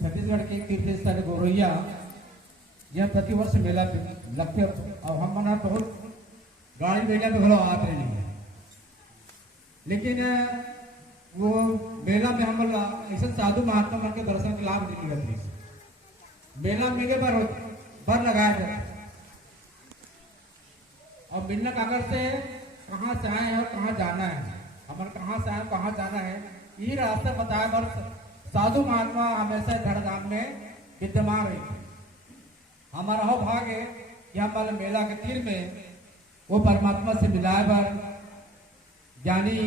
छत्तीसगढ़ के तीर्थ स्थल गोरैया यह प्रतिवर्ष मेला लगते और हम मना बहुत गाड़ी मेला में घलो आते नहीं है, लेकिन वो मेला में हम ऐसा साधु महात्मा मन के दर्शन के लाभ नहीं मिलते। मेला मेले पर लगाया जाता और मिलना कागज से कहाँ से आए हैं और कहाँ जाना है, हमारे कहाँ से आए कहाँ जाना है, ये रास्ता बताया पर साधु महात्मा हमेशा धड़धाम में विद्यमान रहे। हमारा हो भाग है कि हमारे मेला के तीर में वो परमात्मा से मिलाए पर ज्ञानी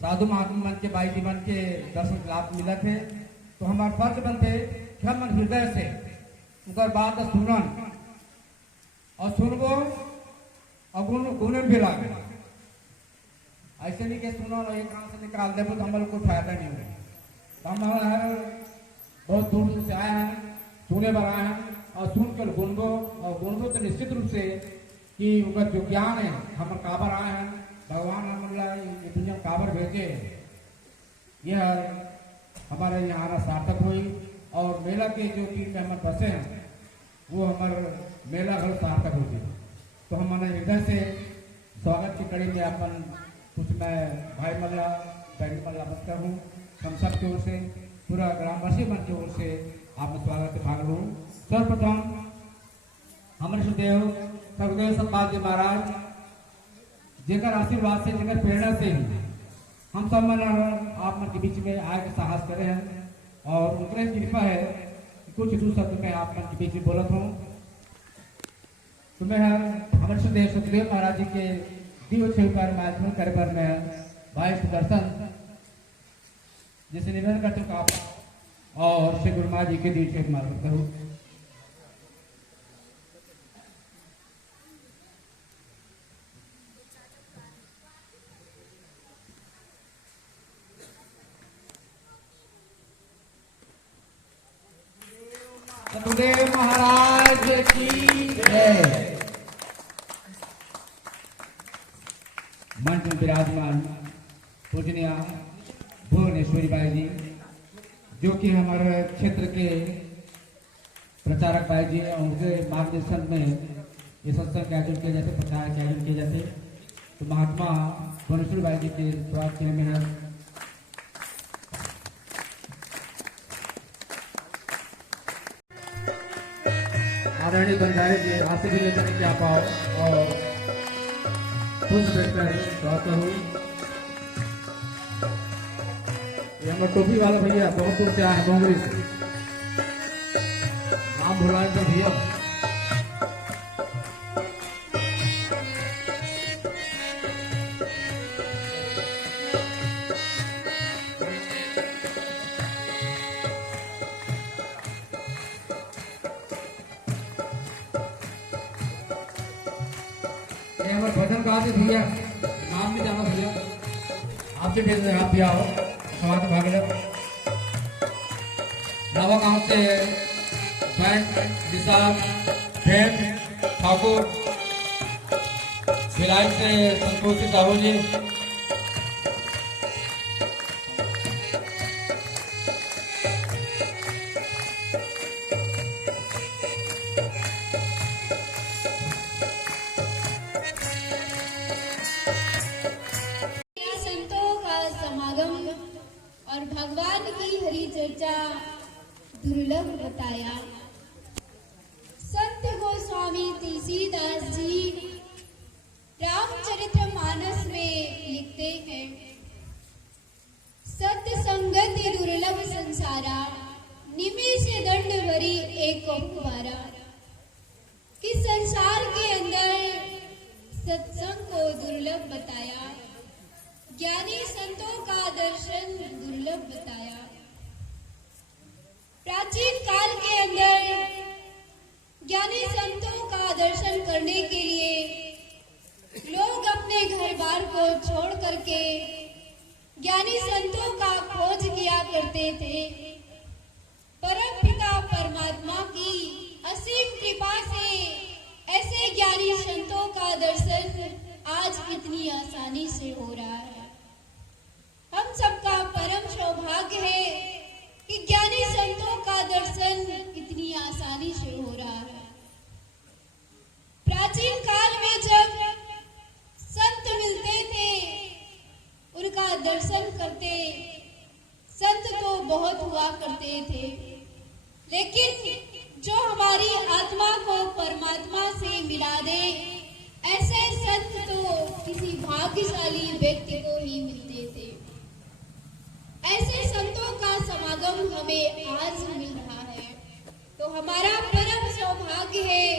साधु महात्मा मन के भाई जीवन के दर्शन लाभ मिला थे। तो हमारे फर्ज बनते कि हम हृदय से उनका बात सुनन और सुनबो और गुणन भी लागे। ऐसे नहीं कि सुनो और एक काम से निकाल दे तो हमारे को फायदा नहीं होगा। तो हम बहुत दूर से आए हैं, सुने पर आए हैं और सुनकर गुणबो और गुणबो तो निश्चित रूप से कि उनका जो ज्ञान है हम काबर आए हैं, भगवान हमारे दुनिया काबर भेजे, यह हमारे यहाँ आना सार्थक हुई। और मेला के जो तीन में हमारे बसे हैं वो हमारे मेला घर सार्थक होगी। तो हमारे हृदय से स्वागत की कड़ी में अपन कुछ मैं भाई मल्ला बैरी मल्ला बचता हूँ, हम सब की ओर से पूरा ग्रामवासी मन की ओर से आप स्वागत से भाग लूँ। सर्वप्रथम हमारे सुदेव सगुदेव सतपाल जी महाराज जेकर आशीर्वाद से जेकर प्रेरणा से हम सब मन आप मन के बीच में आए के साहस करे हैं और उनकी कृपा है कि कुछ दो शब्द में आप मन के बीच में बोलत हूँ। तो मैं हमारे सुदेव महाराज जी के दिव्य छवि पर माध्यम करे पर मैं भाई सुदर्शन जिसे निवेदन करते हूँ आप और श्री गुरु महाराज जी के दिव्य छवि मार्ग करूँ। सतगुरुदेव महाराज की जय। मंच में विराजमान पूजनीय भुवनेश्वरी बाई जी जो कि हमारे क्षेत्र के प्रचारक बाई जी और उनके मार्गदर्शन में ये सत्संग का आयोजन किया जाते, प्रचार के आयोजन किए जाते। तो महात्मा भुवनेश्वरी बाई जी के स्वागत में है आदरणीय बंधारे जी हास्य भी लेकर क्या पाओ और खुश बैठकर स्वागत हूँ। ये हमारे टोपी वाला भैया बहुत दूर से आए हैं, डोंगरी से, नाम भुलाए तो भैया भजन गाते भैया, नाम भी जाना भैया, आपसे भेज रहे आप भी आओ समाज भाग लो। नवा गांव से बैंक विशाल प्रेम ठाकुर, भिलाई से संतोषी साहू जी, और भगवान की हरि चर्चा दुर्लभ बताया। संत गोस्वामी तुलसीदास जी रामचरितमानस में लिखते हैं, सत्य संगति दुर्लभ संसारा, निमिष दंड भरी एक बारा। कि संसार के अंदर सत्संग को दुर्लभ बताया, ज्ञानी संतों का दर्शन दुर्लभ बताया। प्राचीन काल के अंदर ज्ञानी संतों का दर्शन करने के लिए लोग अपने घर बार को छोड़ करके ज्ञानी संतों का खोज किया करते थे। परम पिता परमात्मा की असीम कृपा से ऐसे ज्ञानी संतों का दर्शन आज कितनी आसानी से हो रहा है। हम सबका परम सौभाग्य है कि ज्ञानी संत दर्शन करते संत तो बहुत हुआ करते थे, लेकिन जो हमारी आत्मा को परमात्मा से मिला दे, ऐसे संत तो किसी भाग्यशाली व्यक्ति को ही मिलते थे। ऐसे संतों का समागम हमें आज मिल रहा है, तो हमारा परम सौभाग्य है।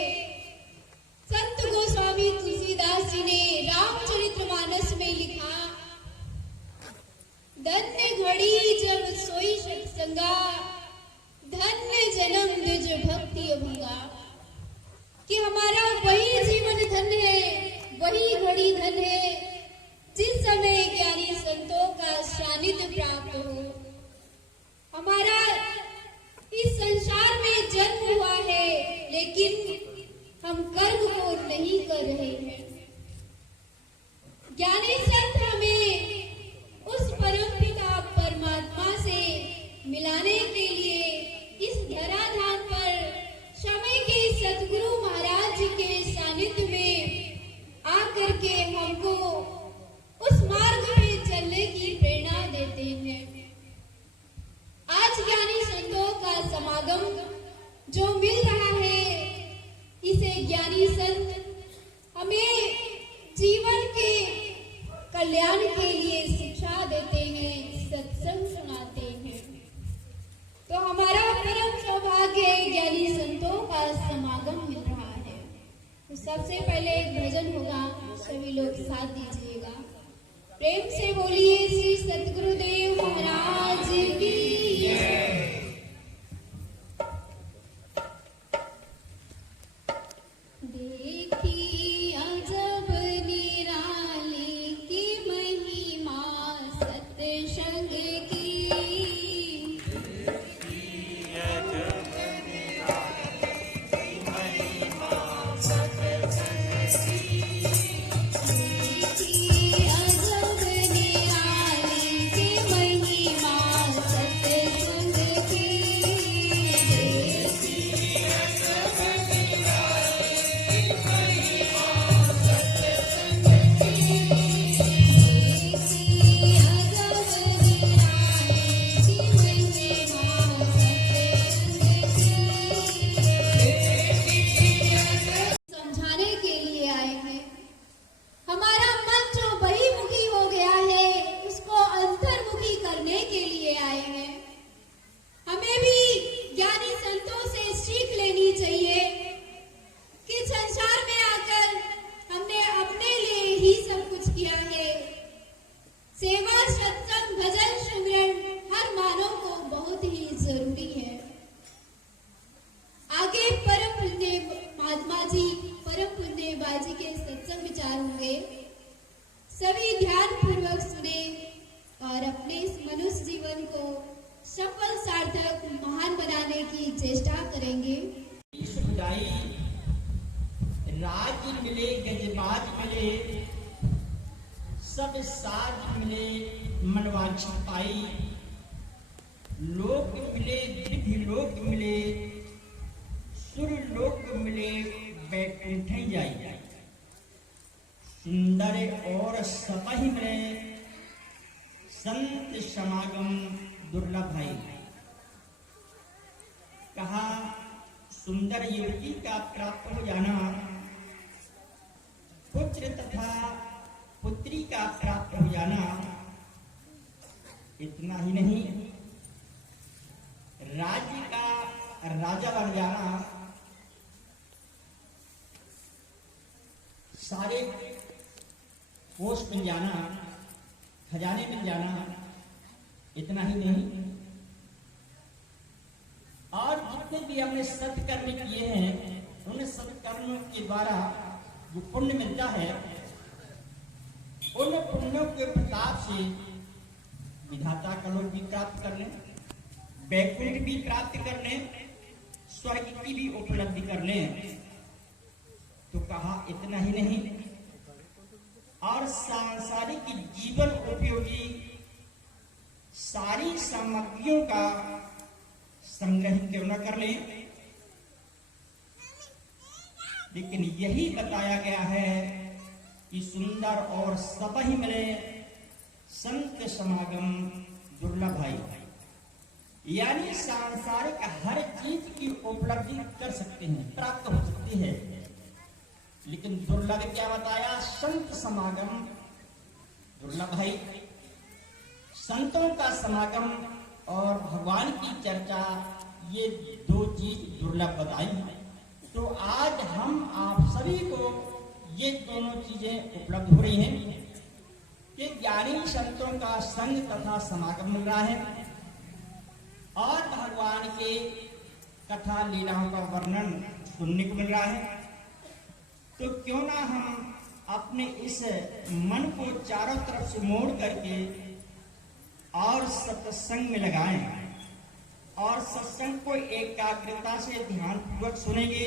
संत गोस्वामी तुलसीदास जी ने रामचरितमानस में लिखा, धन्य घड़ी जब सोई सत्संगा, धन्य जन्म द्विज भक्ति अभंगा, कि हमारा वही जीवन धन्य है, वही घड़ी धन्य है जिस समय ज्ञानी संतों का सानिध्य प्राप्त हो। हमारा इस संसार में जन्म हुआ है, लेकिन हम कर्म को नहीं कर रहे हैं। ज्ञानी संत हमें उस परम पिता परमात्मा से मिलाने के लिए इस धराधाम पर समय के सतगुरु महाराज के सानिध्य में आकर के हमको उस मार्ग पे चलने की प्रेरणा देते हैं। आज ज्ञानी संतों का समागम जो मिल रहा है, इसे ज्ञानी संत हमें जीवन के कल्याण के लिए शिक्षा देते हैं, सत्संग सुनाते हैं। तो हमारा परम सौभाग्य है, ज्ञानी संतों का समागम मिल रहा है। तो सबसे पहले एक भजन होगा, सभी लोग साथ दीजिएगा। प्रेम से बोलिए श्री सतगुरुदेव महाराज की देखी अजब निराली की महिमा सत्संग की, सेवा सत्संग भजन सुमिरन हर मानव को बहुत ही जरूरी है। आगे परम पुण्य महात्मा जी, परम पुण्य बाजी के सत्संग विचार होंगे, सभी ध्यान पूर्वक सुने और अपने इस मनुष्य जीवन को सफल सार्थक महान बनाने की चेष्टा करेंगे। राज मिले, गजबाज मिले, सब साज मिले, मनवांछा पाई, लोक मिले, विधि लोक मिले, सुर लोक मिले, बैकुंठ जाई, सुंदर और सपही मिले, संत समागम दुर्लभ है। कहा सुंदर युवती का प्राप्त हो जाना, पुत्र तथा पुत्री का प्राप्त हो जाना, इतना ही नहीं, राज्य का राजा बन जाना, सारे कोष मिल जाना, खजाने मिल जाना, इतना ही नहीं, और जितने भी हमने सत्कर्म किए हैं, उन सत्कर्म के द्वारा जो पुण्य मिलता है, उन पुण्यों के प्रताप से विधाता का लोग भी प्राप्त कर लें, वैकुंठ भी प्राप्त कर लें, स्वर्ग की भी उपलब्धि कर लें। तो कहा इतना ही नहीं, और सांसारिक जीवन उपयोगी सारी सामग्रियों का संग्रह क्यों न कर लें, लेकिन यही बताया गया है कि सुंदर और सबही मिले, संत समागम दुर्लभ है, यानी सांसारिक हर चीज की उपलब्धि कर सकते हैं, प्राप्त हो सकती है, लेकिन दुर्लभ क्या बताया? संत समागम दुर्लभ है। संतों का समागम और भगवान की चर्चा, ये दो चीज दुर्लभ बताई। तो आज हम आप सभी को ये दोनों चीजें उपलब्ध हो रही हैं कि ज्ञानी संतों का संग तथा समागम मिल रहा है और भगवान के कथा लीलाओं का वर्णन सुनने को मिल रहा है। तो क्यों ना हम अपने इस मन को चारों तरफ से मोड़ करके और सत्संग में लगाएं और सत्संग को एकाग्रता से ध्यानपूर्वक सुनेंगे